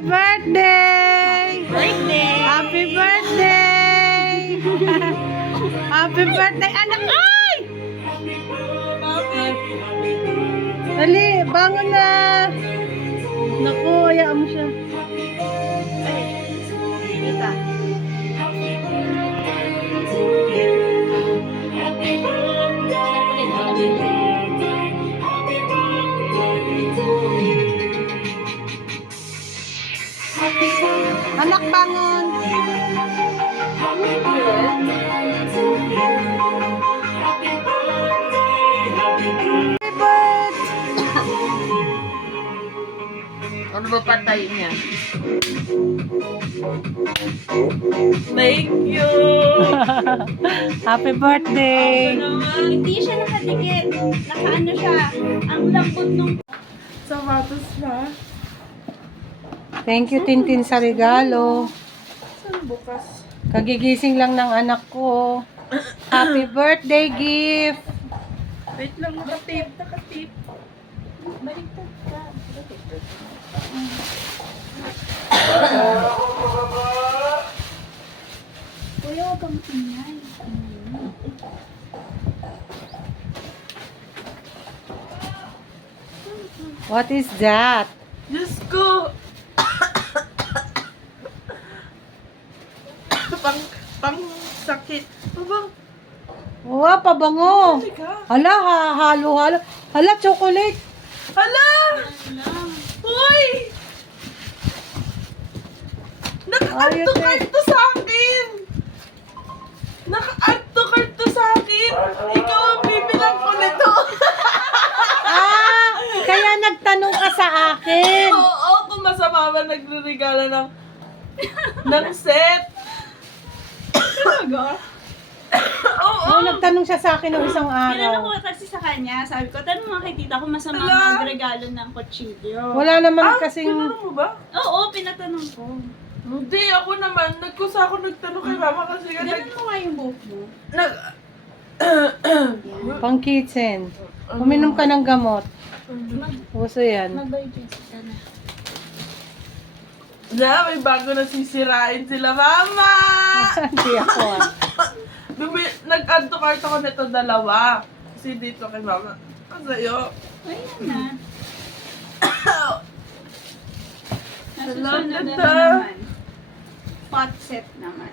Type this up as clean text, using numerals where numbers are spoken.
birthday! Birthday! Happy birthday! Happy birthday, anak! Ay! Dali, bangon na! Naku, hayaan mo siya. Kita. Anak, bangon! Happy birthday! Ano ba patayin niya? Thank you! Happy birthday! Hindi siya nakadikit. Nakaano siya. Ang lambot nung... Sapatos na. Thank you, Tintin, sa regalo. Saan bukas? Kagigising lang ng anak ko. Happy birthday gift! Wait lang, nakatape. Baliktad ka. Kuya, huwag kang ingay. What is that? Diyos ko! pang sakit. Babang, Wow, pabango. halika. Hala, halo. Hala, chocolate. Hala! Uy! Naka-add to Ayos, cart to sa akin! Naka-add to cart to sa akin! Ikaw ang bibilang ko nito! Ah, kaya nagtanong ka sa akin. Oo, kung masama ba nagre-regalo ng set. Talaga? Oo. Oo, nagtanong siya sa akin ng isang Tinanong ko araw. kasi sa kanya, sabi ko, tanong mga kay tita kung masama Ala. magregalo ng kutsilyo. Wala naman Ah, kasing... tinanong mo ba? Oo, pinatanong ko. Hindi, ako naman. Nagkusa ako nagtanong kay mama kasi nga Ganun mo nga yung buhok mo. nag... Pang kitchen. Uminom ka ng gamot. Uso yan. Mag-emergency ka na. Na, may bago na sisirain sila, mama! Hindi ako ah. Nag-add to cart ako nito dalawa. Kasi dito kay mama. Sa'yo. Ayan na. Salamat, Nasusunod na ah. naman. Pot set naman.